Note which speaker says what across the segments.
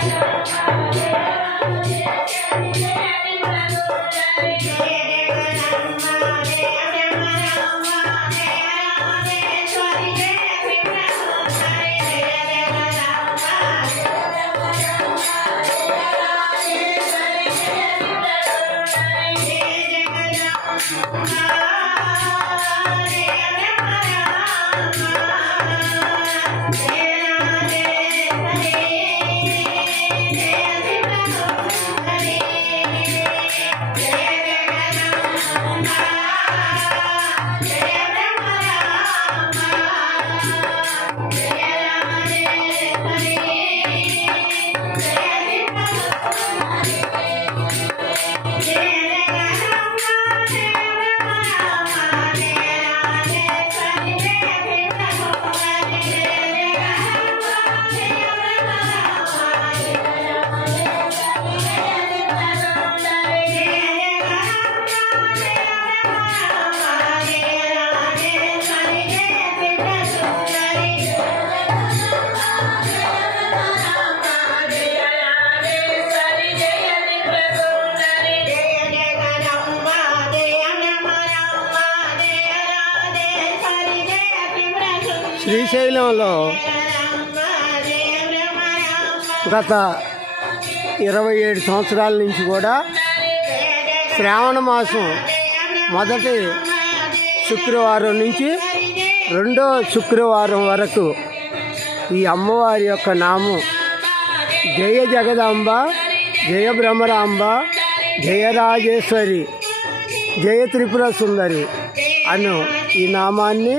Speaker 1: Bye. శ్రీశైలంలో గత ఇరవై ఏడు సంవత్సరాల నుంచి కూడా శ్రావణ మాసం మొదటి శుక్రవారం నుంచి రెండో శుక్రవారం వరకు ఈ అమ్మవారి యొక్క నామం జయ జగదాంబ జయ భ్రమరాంబ జయరాజేశ్వరి జయ త్రిపుర సుందరి అను ఈ నామాన్ని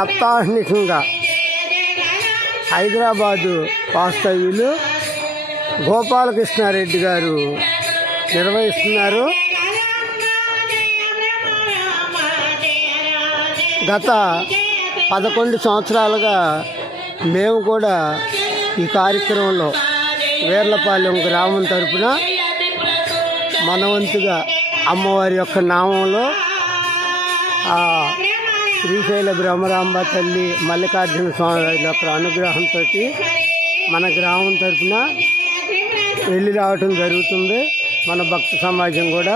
Speaker 1: సప్తాహ్నికంగా హైదరాబాదు వాస్తవ్యులు గోపాలకృష్ణారెడ్డి గారు నిర్వహిస్తున్నారు. గత పదకొండు సంవత్సరాలుగా మేము కూడా ఈ కార్యక్రమంలో వీర్లపాలెం గ్రామం తరపున మనవంతుగా అమ్మవారి యొక్క నామంలో శ్రీశైల బ్రహ్మరాంబ తల్లి మల్లికార్జున స్వామి వారి యొక్క అనుగ్రహంతో మన గ్రామం తరఫున వెళ్ళి రావటం జరుగుతుంది. మన భక్త సమాజం కూడా.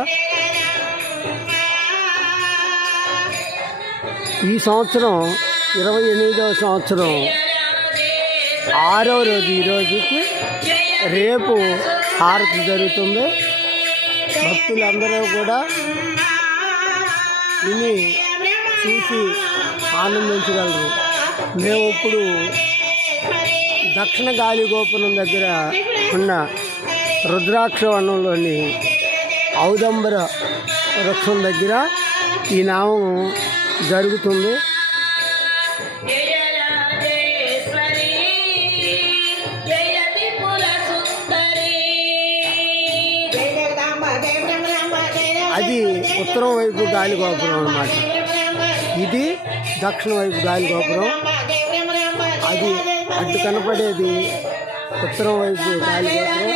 Speaker 1: ఈ సంవత్సరం ఇరవై ఎనిమిదవ సంవత్సరం ఆరవ రోజు ఈరోజుకి రేపు హారతి జరుగుతుంది. భక్తులందరూ కూడా విని చూసి ఆనందించగలరు. మేము ఇప్పుడు దక్షిణ గాలి గోపురం దగ్గర ఉన్న రుద్రాక్షవనంలోని ఔదంబర వృక్షం దగ్గర ఈ నామం జరుగుతుంది. అది ఉత్తరం వైపు గాలి గోపురం అన్నమాట. ఇది దక్షిణ వైపు గాలి గోపురం. అది అటు కనపడేది ఉత్తరం వైపు గాలి గోపురం.